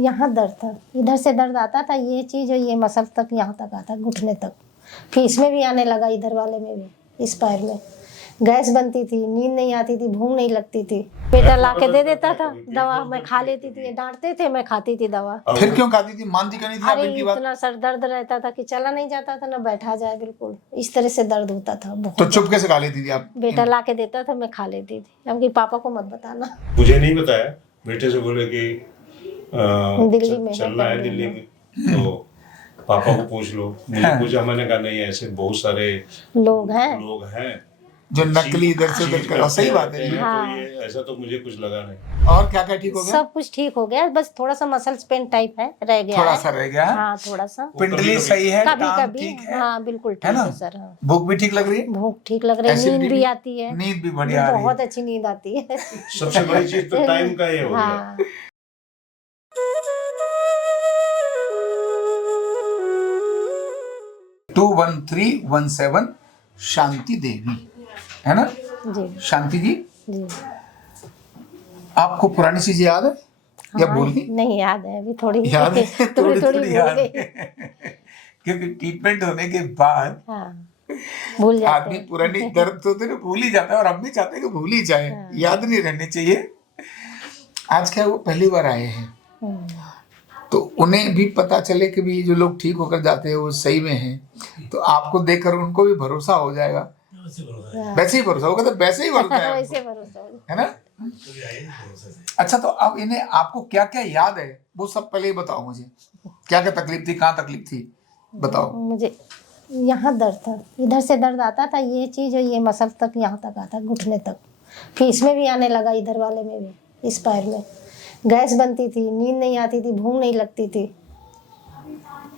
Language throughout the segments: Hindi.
यहाँ दर्द था, इधर से दर्द आता था, ये चीज़ और ये मसल तक यहाँ तक आता, घुटने तक। फिर इसमें भी आने लगा, इधर वाले में भी, इस पैर में। गैस बनती थी, नींद नहीं आती थी, भूख नहीं लगती थी। बेटा ला के दे देता था दवा, मैं खा लेती थी। डांटते थे, मैं खाती थी दवा। फिर क्यों खाती थी? मानती क्यों नहीं थी आप अरे इनकी बात? इतना सर दर्द रहता था कि चला नहीं जाता था, ना बैठा जाए, बिल्कुल इस तरह से दर्द होता था बहुत। तो चुप कैसे खा लेती थी आप? बेटा ला के देता था, मैं खा लेती थी। हम कि पापा को मत बताना। मुझे नहीं बताया, बेटे से बोले कि दिल्ली में चलना है दिल्ली में, तो पापा को पूछ लो। मुझे पूछा, मैंने कहा नहीं, ऐसे बहुत सारे लोग हैं जो नकली इधर से उधर कर। सही बात है। हाँ। तो ये ऐसा तो मुझे कुछ लगा नहीं। और क्या क्या ठीक हो गया? सब कुछ ठीक हो गया, बस थोड़ा सा मसल्स पेन टाइप है, रह गया थोड़ा है। सा रह गया है। हाँ थोड़ा सा, पिंडली सही है, कभी टांग कभी। ठीक है, हाँ बिल्कुल है ठीक ना? है सर। हाँ भूख भी ठीक लग रही है? भूख ठीक लग रही है, Acidity नींद भी आती है, नींद भी बढ़िया आ रही है। बहुत अच्छी नींद आती है। सबसे बड़ी चीज तो टाइम का ये हो गया। हाँ 21317 शांति देवी, है ना? जी शांति जी, जी। आपको पुरानी चीजें याद है या हाँ, भूल गई? नहीं याद है, अभी थोड़ी याद है? थोड़ी थोड़ी भूल याद गई। है। क्योंकि ट्रीटमेंट होने के बाद हाँ भूल जाते आदमी हैं। पुरानी दर्द तो तेरे भूल ही जाता है, और हम भी चाहते हैं कि भूल ही जाए, हाँ। याद नहीं रहनी चाहिए। आज क्या वो पहली बार आए हैं, तो उन्हें भी पता चले कि भी जो लोग ठीक होकर जाते हैं वो सही में हैं, तो आपको देखकर उनको भी भरोसा हो जाएगा। वैसे ही भरोसा होगा, तो वैसे ही भरोसा है वैसे आपको, भरोसा हो। है ना? अच्छा, तो अब इन्हें आपको क्या क्या याद है वो सब पहले ही बताओ मुझे। क्या क्या तकलीफ थी, कहाँ तकलीफ थी, बताओ। मुझे यहाँ दर्द था, इधर से दर्द आता था, ये चीज़ और ये मसल तक यहाँ तक आता, घुटने तक। फिर इसमें भी आने लगा, इधर वाले में भी, इस पैर में। गैस बनती थी, नींद नहीं आती थी, भूख नहीं लगती थी।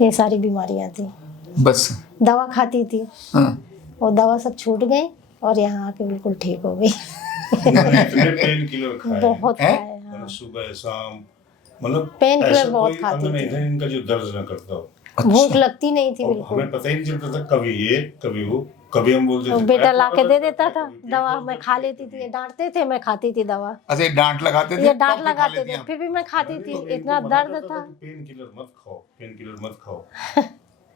ये सारी बीमारियाँ थी। बस दवा खाती थी, हाँ। वो दवा सब छूट गई और यहाँ आके बिल्कुल ठीक हो गई। इतने पेन किलर खाए, बहुत हैं? खाए। हाँ। मतलब सुबह शाम, मतलब पेन किलर ऐसा बहुत कोई खाती अंग नहीं थी। था इनका जो दर्द न करता हो। भूख लगती नहीं थी और बिल्कुल। हमें पता ही नहीं चलता था, कभी ये कभी वो, कभी हम बोलते तो थे बेटा पैर ला के तो दे दर्द देता करता था है, कभी दवा, पेट मैं तो खा दर्द लेती थी। डांटते थे, मैं खाती थी दवा। अच्छा, ये डांट लगाते थे, ये तब डांट भी खा लगाते लेती थे, आप? फिर भी मैं खाती थी, तो इतना इनको मना दर्द करता था। कि पेन किलर मत खाओ, पेन किलर मत खाओ।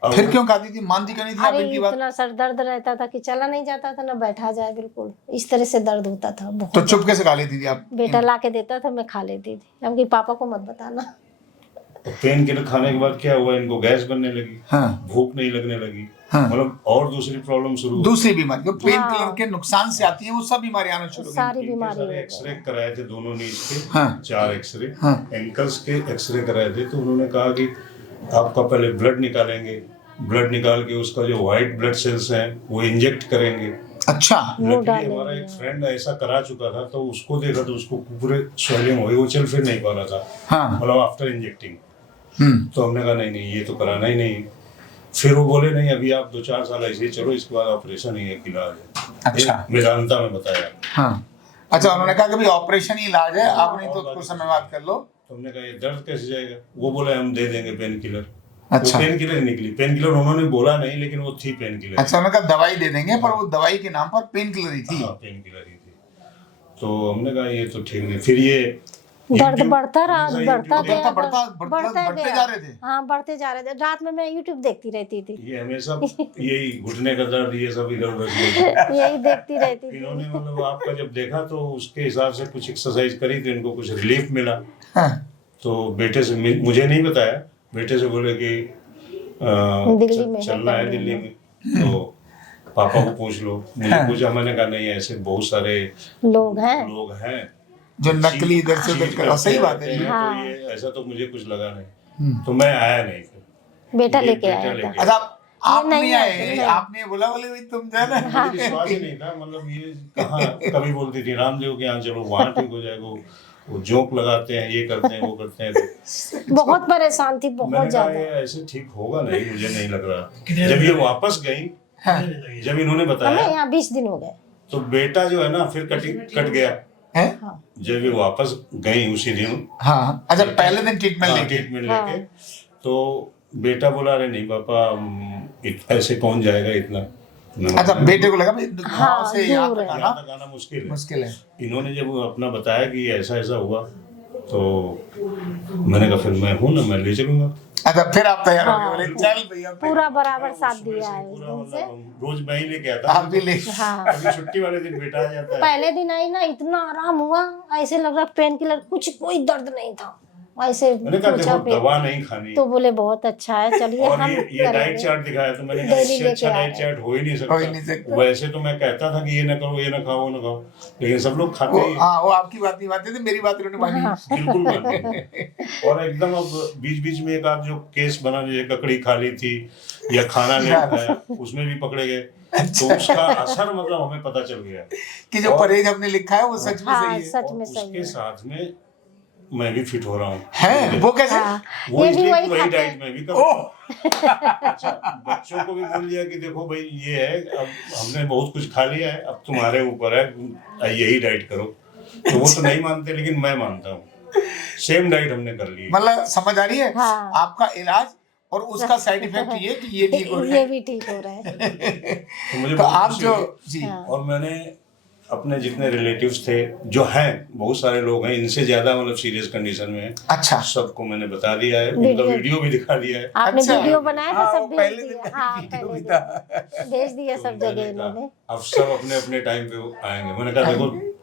फिर क्यों खाती थी? मानती क्यों नहीं थी आप अरे इनकी बात? इतना सर दर्द रहता था कि चला नहीं जाता था, ना बैठा जाए, बिल्कुल इस तरह से दर्द होता था तो बहुत। चुप कैसे खा लेती थी आप? बेटा ला के देता था, मैं खा लेती थी। हम कि पापा को मत बताना। पेन किलर खाने के बाद क्या हुआ, इनको गैस बनने लगी, हाँ। भूख नहीं लगने लगी, हाँ। मतलब और दूसरी प्रॉब्लम शुरू हो गई। दूसरी बीमारी जो पेन हाँ। किलर के नुकसान से आती है, वो सब बीमारी आना शुरू हो गई। सारी इनके बीमारी हो सारे गई। एक्सरे कराए थे दोनों नीज के, हाँ। 4 एक्सरे, हाँ। एंकल्स के एक्सरे कराए थे। तो उन्होंने कहा कि आपका पहले ब्लड निकालेंगे, ब्लड निकाल के उसका जो व्हाइट ब्लड सेल्स हैं वो इंजेक्ट करेंगे। अच्छा, वो लकीली डालेंगे। हमारा एक फ्रेंड ऐसा करा चुका था, तो उसको देखा तो उसको पूरे स्वेलिंग हो गई, वो चल फिर नहीं पा रहा था, हाँ। मतलब आफ्टर इंजेक्टिंग। तो हमने कहा नहीं नहीं, ये तो कराना ही नहीं। फिर वो बोले नहीं, अभी आप 2-4 साल ऐसे ही चलो, इसके बाद ऑपरेशन ही एक इलाज है। अच्छा। वेदांता में बताया। हाँ। अच्छा, उन्होंने कहा कि भाई ऑपरेशन ही इलाज है, आप नहीं तो कुछ समय बाद कर लो। तो हमने कहा ये दर्द कैसे जाएगा? वो बोले हम दे देंगे पेन किलर। अच्छा। वो पेन किलर निकली, पेन किलर उन्होंने बोला नहीं, लेकिन वो थी पेन किलर। अच्छा, उन्होंने कहा दवाई दे देंगे, पर वो दवाई के नाम पर पेन किलर ही थी। हाँ, पेन किलर ही थी। तो हमने कहा ये तो ठीक नहीं। फिर ये दर्द YouTube- बढ़ता रहा, हमेशा बढ़ता YouTube गया, बढ़ते गया। जा रहे थे। हाँ बढ़ते जा रहे थे। रात में मैं यूट्यूब देखती रहती थी, ये हमेशा यही घुटने का दर्द, ये सब इधर उधर से यही देखती रहती थी। इन्होंने मतलब आपका जब देखा तो उसके हिसाब से कुछ एक्सरसाइज करी तो इनको कुछ रिलीफ मिला। हाँ। तो बेटे से मुझे नहीं बताया, बेटे से बोले कि दिल्ली में है, चलना है दिल्ली में, तो पापा को पूछ लो। मुझे पूछा, मैंने कहा नहीं, ऐसे बहुत सारे लोग हैं जो नकली इधर से उधर कर। सही बात है। तो हाँ। ये ऐसा तो मुझे कुछ लगा नहीं, तो मैं आया नहीं फिर। बेटा ये लेके बेटा आया लेके था। अच्छा, आप नहीं नहीं आए, आए, नहीं। आपने बोला बोले भाई तुम जो है ना। मुझे विश्वास ही नहीं था, मतलब ये कहाँ कभी बोलती थी रामदेव के यहाँ चलो, वहाँ ठीक हो जाएगा, वो जोक लगाते हैं, ये करते हैं, वो करते हैं। तो बहुत परेशान थी, बहुत मैंने कहा ज्यादा। ये ऐसे ठीक होगा नहीं, मुझे नहीं लग रहा। जब ये वापस गई, हाँ। जब इन्होंने हमें बताया, यहाँ 20 दिन हो गए। तो बेटा जो है ना फिर कट गया। है? हाँ। जब ये वापस गई उसी दिन, हाँ। अच्छा, पहले दिन ट्रीटमेंट हाँ, लेके। ट्रीटमेंट लेके, तो बेटा बोला अरे नहीं पापा, ऐसे कौन जाएगा इतना। अच्छा, बेटे को लगा भाई गाँव से यहाँ दूर तक है। आना यहाँ तक आना मुश्किल है। मुश्किल है। इन्होंने जब अपना बताया कि ऐसा ऐसा हुआ, तो मैंने कहा फिर मैं हूँ ना, मैं ले चलूंगा। अच्छा, फिर आप तैयार हो गए, हाँ। बोले चल भैया पूरा बराबर साथ दिया है उस पूरा दिन से। मतलब रोज मैं ही लेके आता आप भी ले। हाँ, अभी छुट्टी वाले दिन बेटा आ जाता है। पहले दिन आई ना इतना आराम हुआ, ऐसे लग रहा पेन किलर, कुछ कोई दर्द नहीं था। ऐसे मैंने कहा पूछा देखो दवा नहीं खानी। तो बोले बहुत अच्छा है, चलिए और हम ये डाइट करेंगे। चार्ट दिखाया तो मैंने कहा डेली इससे लेके अच्छा आ डाइट रहे चार्ट हो ही नहीं हो ही नहीं सकता। सकता। वैसे तो मैं कहता था कि ये ना करो, ये ना खाओ, वो ना खाओ, लेकिन सब लोग खाते वो ही। हाँ, वो आपकी बात नहीं मानते थे, मेरी बात इन्होंने मानी। हाँ। बिल्कुल मानते। और एकदम अब बीच बीच में एक आध जो केस बना, जो ककड़ी खा ली थी या खाना नहीं खाया, उसमें भी पकड़े गए। तो उसका असर मतलब हमें पता चल गया कि जो और- परहेज हमने लिखा है वो सच में हाँ, सही है। सच और में सही उसके है। साथ में मैं भी फिट हो रहा हूँ। है वो कैसे? हाँ, वो ये भी इसलिए वही कि वही खाते डाइट हैं। में भी कर। ओह, अच्छा, बच्चों को भी बोल दिया कि देखो भाई ये है, अब हमने बहुत कुछ खा लिया है, अब तुम्हारे ऊपर है, यही डाइट करो। तो वो तो नहीं मानते, लेकिन मैं मानता हूँ। सेम डाइट हमने कर ली। मतलब समझ आ रही है? हाँ। आपका इलाज और उसका साइड इफेक्ट ये कि ये ठीक हो रहा ये है। भी ठीक हो रहा है। तो मुझे तो बहुत आप खुशी जो हुई। जी हाँ। और मैंने अपने जितने रिलेटिव्स थे, जो हैं बहुत सारे लोग हैं, इनसे ज्यादा मतलब सीरियस कंडीशन में है, अच्छा, सबको मैंने बता दिया है, उनका वीडियो भी दिखा दिया है। आपने अच्छा। वीडियो बनाया था, हाँ, सब वो भेज पहले दिया। दिन का हाँ, वीडियो पहले भी दिन था। भेज दिया सब तो जगह मैंने कहा, इन्होंने। अब सब अपने अपने टाइम पे आएंगे। मैंने कहा देखो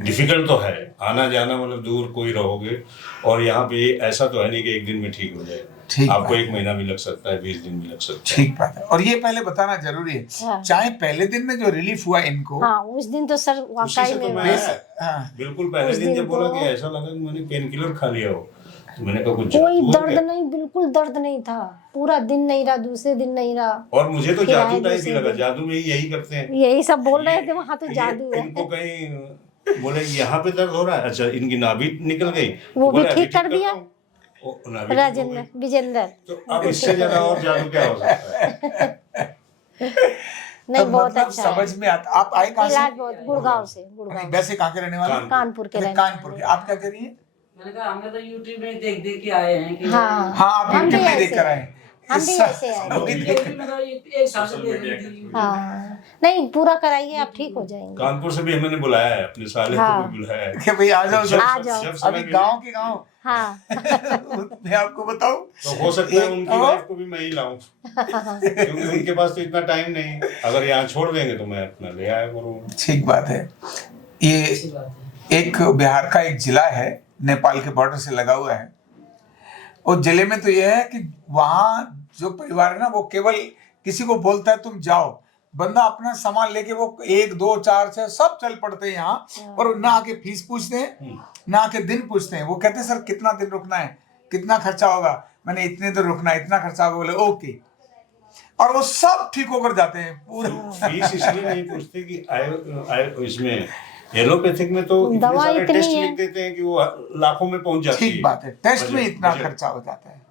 डिफिकल्ट तो है आना जाना, मतलब दूर कोई रहोगे, और यहाँ पे ऐसा तो है नहीं कि एक दिन में ठीक हो जाए। ठीक आपको बात एक महीना भी लग सकता है, 20 दिन भी लग सकता है। ठीक बात है। और ये पहले बताना जरूरी है, हाँ। चाहे पहले दिन में जो रिलीफ हुआ इनको, हाँ, उस दिन तो सर उसी वाकई से तो में मैं हुआ। आया। हाँ, बिल्कुल पहले उस दिन दिन जब बोला तो- कि ऐसा लगा कि मैंने पेन किलर खा लिया हो, तो मैंने कहा कुछ कोई जादू है दर्द क्या? नहीं, बिल्कुल दर्द नहीं था। पूरा दिन नहीं रहा, दूसरे दिन नहीं रहा। और मुझे तो फिर जादू आए टाइप ही दूसरे लगा, दिन। जादू में ही यही करते हैं। यही सब बोल रहे थे, वहाँ तो ये जादू है। इनको कहीं बोले यहाँ पे दर्द हो रहा है, अच्छा इनकी नाभि निकल गई, वो तो भी बोले, अभी ठीक कर करता दिया। हूँ। वो नाभि ठीक हो राजेंद्र, गई। विजेंद्र। तो अब इससे ज्यादा और जादू क्या हो सकता है? नहीं, तो बहुत मतलब अच्छा है। समझ में आता। आप आए कहाँ इलाज से? बहुत, गुड़गांव से। गुड़गांव, वैसे कहाँ के रहने वाले? कानपुर। कानपुर के अच्छा, रहने कानपुर वाले। के। आप क्या कह रही हैं? मैंने कहा हमें तो यूट्यूब में देख देख के आए हैं कि हाँ, हाँ, आप हम भी यूट्यूब में ऐसे देख कर आए। हम भी ऐसे आए सब थे। देख- यूट्यूब में तो एक साल से देख रही थी। हाँ, नहीं पूरा कराइए, आप ठीक हो जाएंगे। कानपुर से भी मैंने बुलाया है, अपने साले को हाँ। भी बुलाया है। कि भाई आ जाओ सब। आ जाओ। जब समय अभी मिले, गांव के गांव हाँ। मैं आपको बताऊं, तो हो सकता है एक उनकी और- वाइफ को भी मैं ही लाऊं, क्योंकि उनके पास तो इतना टाइम नहीं। अगर यहाँ छोड़ देंगे तो मैं अपना ले आया करूँगा। ठीक बात है। ये अच्छी बात है। एक बिहार का एक जिला है, नेपाल के बॉर्डर से लगा हुआ है। उस जिले में तो यह है कि वहाँ जो परिवार है ना, वो केवल किसी को बोलता है तुम जाओ, बंदा अपना सामान लेके वो 1 2 4 6 सब चल पड़ते हैं यहाँ। और ना आके फीस पूछते हैं, ना आके दिन पूछते हैं। वो कहते हैं सर कितना दिन रुकना है, कितना खर्चा होगा। मैंने इतने दिन रुकना है, इतना खर्चा होगा। बोले ओके, और वो सब ठीक होकर जाते हैं पूरा। फीस इसलिए नहीं पूछते कि इसमें एलोपैथिक में तो इतने दवा सारे इतनी टेस्ट है। लिख देते हैं कि वो लाखों में पहुंच जाती है। ठीक बात है, टेस्ट में बजट- इतना बजट। खर्चा हो जाता है,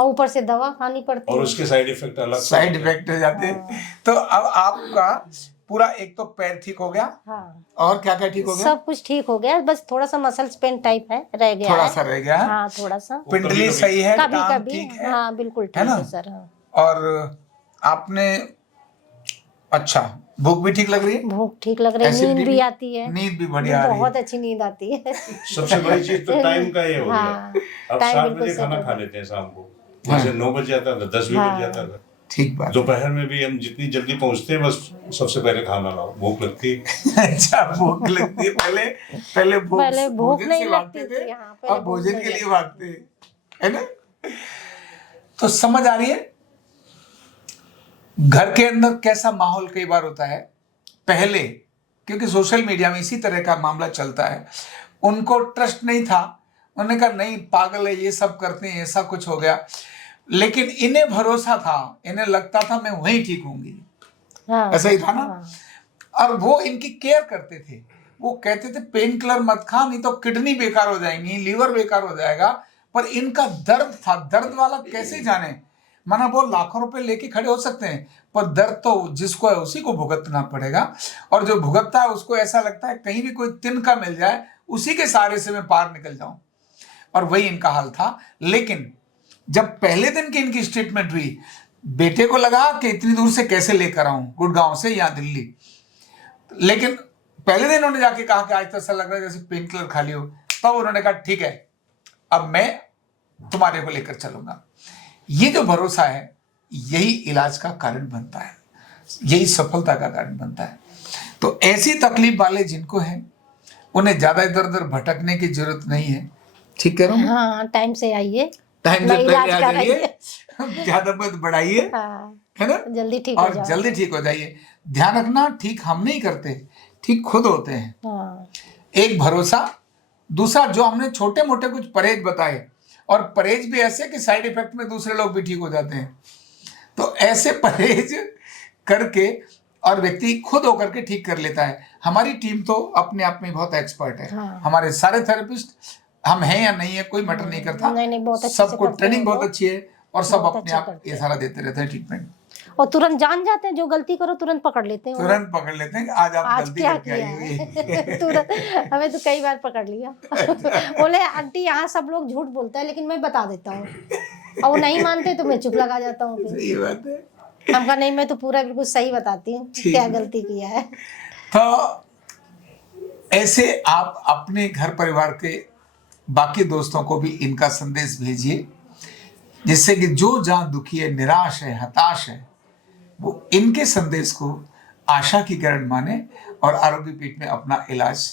और ऊपर से दवा खानी पड़ती और है। उसके साइड इफेक्ट अलग से साइड होते हैं। इफेक्ट हो जाते हैं। तो अब आपका पूरा एक तो पैर ठीक हो गया, हाँ, और क्या क्या ठीक हो गया? सब कुछ ठीक हो गया, बस थोड़ा सा मसल पेन टाइप है, रह गया थोड़ा है। सा रह गया है। हाँ, थोड़ा सा पिंडली कभी-कभी- सही है, कभी टांग कभी। ठीक है, हाँ, बिल्कुल है ठीक ना? है सर। हाँ, और आपने अच्छा भूख भी ठीक लग रही है, भूख ठीक लग रही है, Acidity नींद भी भी- आती है, नींद भी बढ़िया आ रही बहुत है। अच्छी नींद आती है। सबसे बड़ी चीज तो टाइम का ये हो गया। हाँ, अब टाइम 7 बिल्कुल बजे सेट खाना हो खा गया। लेते हैं शाम को, जैसे 9 बज जाता था, 10 भी बज हाँ। जाता था। ठीक बात है। दोपहर में भी हम जितनी जल्दी पहुंचते हैं, बस सबसे पहले खाना लाओ, भूख लगती है। अच्छा, भूख लगती है। पहले पहले भूख पहले भूख भोजन नहीं से भागते लगती थे, थी, हाँ, पहले अब भूख भोजन नहीं के लिए लगती। भागते हैं, है ना? तो समझ आ रही है घर के अंदर कैसा माहौल कई बार होता है। पहले क्योंकि सोशल मीडिया में इसी तरह का मामला चलता है, उनको ट्रस्ट नहीं था। उन्होंने कहा नहीं पागल है, ये सब करते हैं, ऐसा कुछ हो गया। लेकिन इन्हें भरोसा था, इन्हें लगता था मैं वहीं ठीक होंगी, हाँ, ऐसा ही था ना? हाँ। और वो इनकी केयर करते थे। वो कहते थे पेन किलर मत खा, नहीं तो किडनी बेकार हो जाएंगी, लीवर बेकार हो जाएगा। पर इनका दर्द था, दर्द वाला कैसे जाने। माना वो लाखों रुपए लेके खड़े हो सकते हैं, पर दर्द तो जिसको है उसी को भुगतना पड़ेगा। और जो भुगतता है उसको ऐसा लगता है कहीं भी कोई तिनका मिल जाए, उसी के सहारे से मैं पार निकल जाऊं। और वही इनका हाल था। लेकिन जब पहले दिन की इनकी स्टेटमेंट हुई, बेटे को लगा कि इतनी दूर से कैसे लेकर आऊं, गुड़गांव से या दिल्ली। लेकिन पहले दिन उन्होंने जाके कहा कि आज तो ऐसा लग रहा है जैसे पेन किलर खा लियो। तब उन्होंने कहा ठीक है, अब मैं तुम्हारे को लेकर चलूंगा। ये जो भरोसा है यही इलाज का कारण बनता है, यही सफलता का कारण बनता है। तो ऐसी तकलीफ वाले जिनको है उन्हें ज्यादा इधर उधर भटकने की जरूरत नहीं है। ठीक कह रहा हूँ? हाँ, टाइम से आइए, टाइम से अपना पहले इलाज आ जाइए, कराइए। ज्यादा मत बढ़ाइए, हाँ, है ना? जल्दी ठीक हो और जाओ। जल्दी ठीक हो जाइए। ध्यान रखना, ठीक हम नहीं करते, ठीक खुद होते हैं। हाँ, एक भरोसा, दूसरा जो हमने छोटे मोटे कुछ परहेज बताए, और परहेज भी ऐसे कि साइड इफेक्ट में दूसरे लोग भी ठीक हो जाते हैं। तो ऐसे परहेज करके और व्यक्ति खुद होकर के ठीक कर लेता है। हमारी टीम तो अपने आप में बहुत एक्सपर्ट है। हाँ। हमारे सारे थेरेपिस्ट, हम हैं या नहीं है कोई मैटर नहीं करता, नहीं, बहुत अच्छे से सबको करते हैं ट्रेनिंग बहुत वो। अच्छी है और सब बहुत अपने अच्छा आप करते ये सारा देते रहते हैं ट्रीटमेंट। और तुरंत जान जाते हैं, जो गलती करो तुरंत पकड़ लेते हैं वो। तुरंत पकड़ लेते हैं कि आज आप आज गलती क्या करके किया आई हुई है? है। तुरंत हमें तो कई बार पकड़ लिया। बोले आंटी यहाँ सब लोग झूठ बोलते हैं, लेकिन मैं बता देता हूँ, और वो नहीं मानते तो मैं चुप लगा जाता हूँ। फिर सही बात है। हमका नहीं, मैं तो पूरा बिल्कुल सही बताती हूँ ठीक क्या है। गलती किया है। तो ऐसे आप अपने घर परिवार के बाकी दोस्तों को भी इनका संदेश भेजिए, जिससे कि जो जहां दुखी है, निराश है, हताश है, वो इनके संदेश को आशा की किरण माने और आरोग्य पीठ में अपना इलाज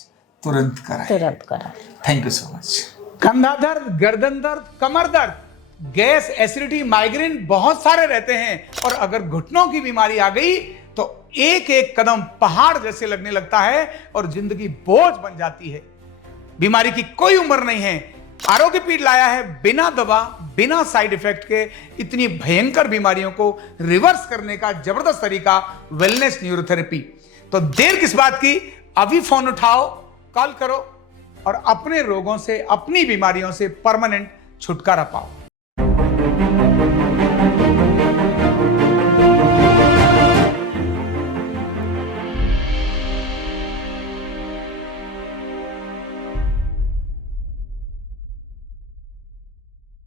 तुरंत कराए। तुरंत करा। Thank you so much. कंधा दर्द, गर्दन दर्द, कमर दर्द, गैस, एसिडिटी, माइग्रेन बहुत सारे रहते हैं, और अगर घुटनों की बीमारी आ गई तो एक एक कदम पहाड़ जैसे लगने लगता है और जिंदगी बोझ बन जाती है। बीमारी की कोई उम्र नहीं है। आरोग्य पीठ लाया है बिना दवा, बिना साइड इफेक्ट के इतनी भयंकर बीमारियों को रिवर्स करने का जबरदस्त तरीका, वेलनेस न्यूरोथेरेपी। तो देर किस बात की, अभी फोन उठाओ, कॉल करो और अपने रोगों से, अपनी बीमारियों से परमानेंट छुटकारा पाओ।